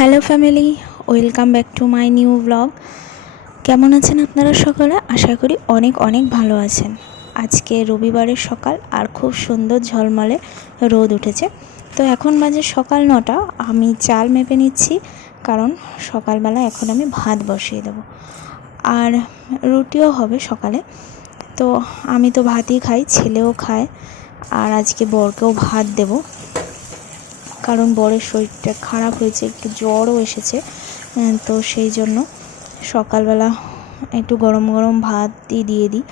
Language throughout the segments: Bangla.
Hello family, welcome back to my new blog. কেমন আছেন আপনারা সকলে? আশা করি অনেক অনেক ভালো আছেন। আজকে রবিবারের সকাল আর খুব সুন্দর ঝলমলে রোদ উঠেছে। তো এখন বাজে সকাল নটা, আমি চাল মেপে নিচ্ছি, কারণ সকালবেলা এখন আমি ভাত বসিয়ে দেবো। আর রুটিও হবে সকালে। তো আমি তো ভাতই খাই, ছেলেও খায়, আর আজকে বরকেও ভাত দেবো। কারণ বরের শরীরটা খারাপ হয়েছে একটু জ্বরও এসেছে তো সেই জন্য সকালবেলা একটু গরম গরম ভাত দিয়ে দিয়ে দিই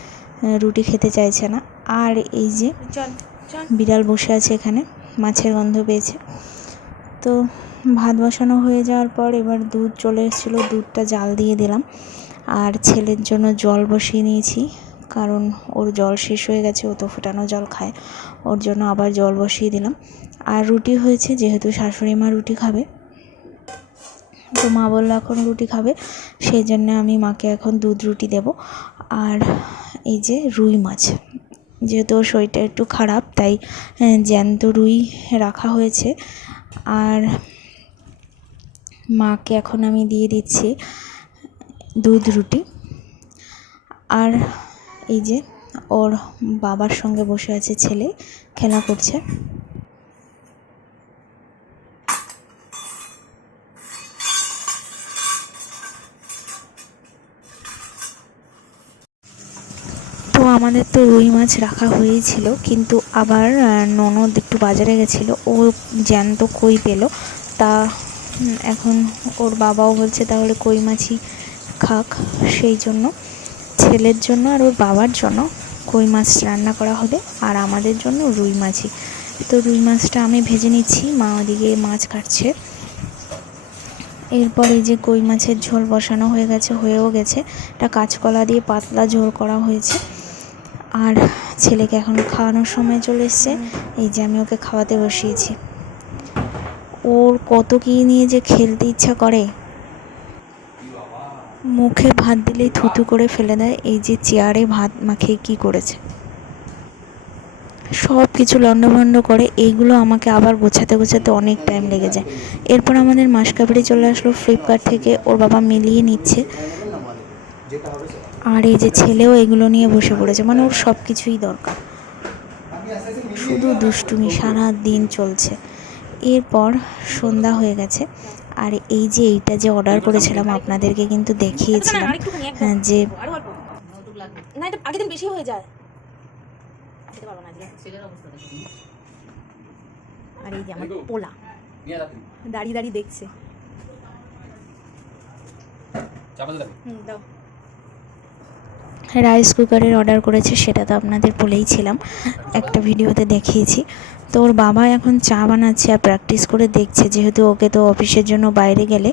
রুটি খেতে চাইছে না। আর এই যে বিড়াল বসে আছে এখানে মাছের গন্ধ পেয়েছে। তো ভাত বসানো হয়ে যাওয়ার পর এবার দুধ চলে এসেছিল দুধটা জাল দিয়ে দিলাম। আর ছেলের জন্য জল বসিয়ে নিয়েছি। কারণ ওর জল শেষ হয়ে গেছে, ও তো ফুটানো জল খায়। ওর জন্য আবার জল বসিয়ে দিলাম। আর রুটি হয়েছে, যেহেতু শাশুড়ি মা রুটি খাবে, তো মা বলল এখন রুটি খাবে সেই জন্য আমি মাকে এখন দুধ রুটি দেব। আর এই যে রুই মাছ, যেহেতু ওর শরীরটা একটু খারাপ, তাই জ্যান্ত রুই রাখা হয়েছে। আর মাকে এখন আমি দিয়ে দিচ্ছি দুধ রুটি। আর এই যে ওর বাবার সঙ্গে বসে আছে ছেলে, খেলা করছে। তো আমাদের তো রুই মাছ রাখা হয়েছিল, কিন্তু আবার ননদ একটু বাজারে গেছিল, ও জ্যান্ত কই পেল, তা এখন ওর বাবাও বলছে তাহলে কই মাছই খাক, সেই জন্য। ছেলের জন্য আর ওর বাবার জন্য কই মাছ রান্না করা হবে আর আমাদের জন্য রুই মাছই। তো রুই মাছটা আমি ভেজে নিচ্ছি, মা ওদিকে মাছ কাটছে। এরপর এই যে কই মাছের ঝোল বসানো হয়ে গেছে, হয়েও গেছে। একটা কাঁচকলা দিয়ে পাতলা ঝোল করা হয়েছে। আর ছেলেকে এখন খাওয়ানোর সময় চলে এসছে। এই যে আমি ওকে খাওয়াতে বসিয়েছি। ওর কত কী নিয়ে যে খেলতে ইচ্ছা করে মুখে ভাত দিলেই থুতু করে ফেলে দেয়, এই যে চেয়ারে ভাত মাখিয়ে কী করেছে? সব কিছু লণ্ডভণ্ড করে, এইগুলো আমাকে আবার গোছাতে গোছাতে অনেক টাইম লেগে যায়। এরপর আমাদের মাসকাবাড়ি চলে আসলো ফ্লিপকার্ট থেকে ওর বাবা মিলিয়ে নিচ্ছে। আর এই যে ছেলেও এগুলো নিয়ে বসে পড়েছে মানে ওর সব কিছুই দরকার। শুধু দুষ্টুমি সারা দিন চলছে। এরপর সন্ধ্যা হয়ে গেছে। আর এই যে এইটা যে অর্ডার করেছিলাম আপনাদেরকে কিন্তু দেখিয়েছিলাম হ্যাঁ, যে না এটা আগের দিন বেশি হয়ে যায়। খেতে পারব না আর এই যে আমার পোলা। দাঁড়িয়ে দাঁড়িয়ে দেখছে। হুম দাও। রাইস কুকারের অর্ডার করেছে সেটা তো আপনাদের বলেইছিলাম একটা ভিডিওতে দেখিয়েছি। তো ওর বাবা এখন চা বানাচ্ছে আর প্র্যাকটিস করে দেখছে যেহেতু ওকে তো অফিসের জন্য বাইরে গেলে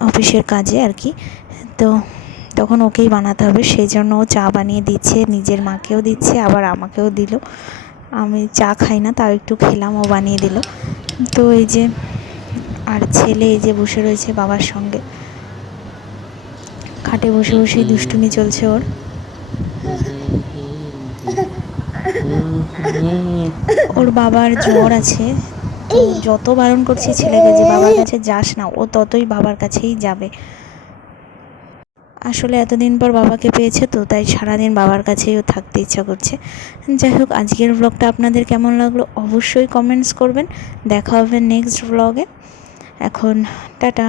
অফিসের কাজে আর কি। তো তখন ওকেই বানাতে হবে সেই জন্য ও চা বানিয়ে দিচ্ছে নিজের মাকেও দিচ্ছে আবার আমাকেও দিল। আমি চা খাই না তাও একটু খেলাম ও বানিয়ে দিল। তো এই যে আর ছেলে এই যে বসে রয়েছে বাবার সঙ্গে। খাটে বসে বসেই দুষ্টুমি চলছে ওর। ওর বাবার জ্বর আছে। যত বারণ করছি ছেলেকে যে বাবার কাছে যাস না, ও ততই বাবার কাছেই যাবে। আসলে এতদিন পর বাবাকে পেয়েছে তো, তাই সারাদিন বাবার কাছেই ও থাকতে ইচ্ছা করছে। যাই হোক, আজকের ব্লগটা আপনাদের কেমন লাগল অবশ্যই কমেন্টস করবেন। দেখা হবে নেক্সট ব্লগে এখন টাটা।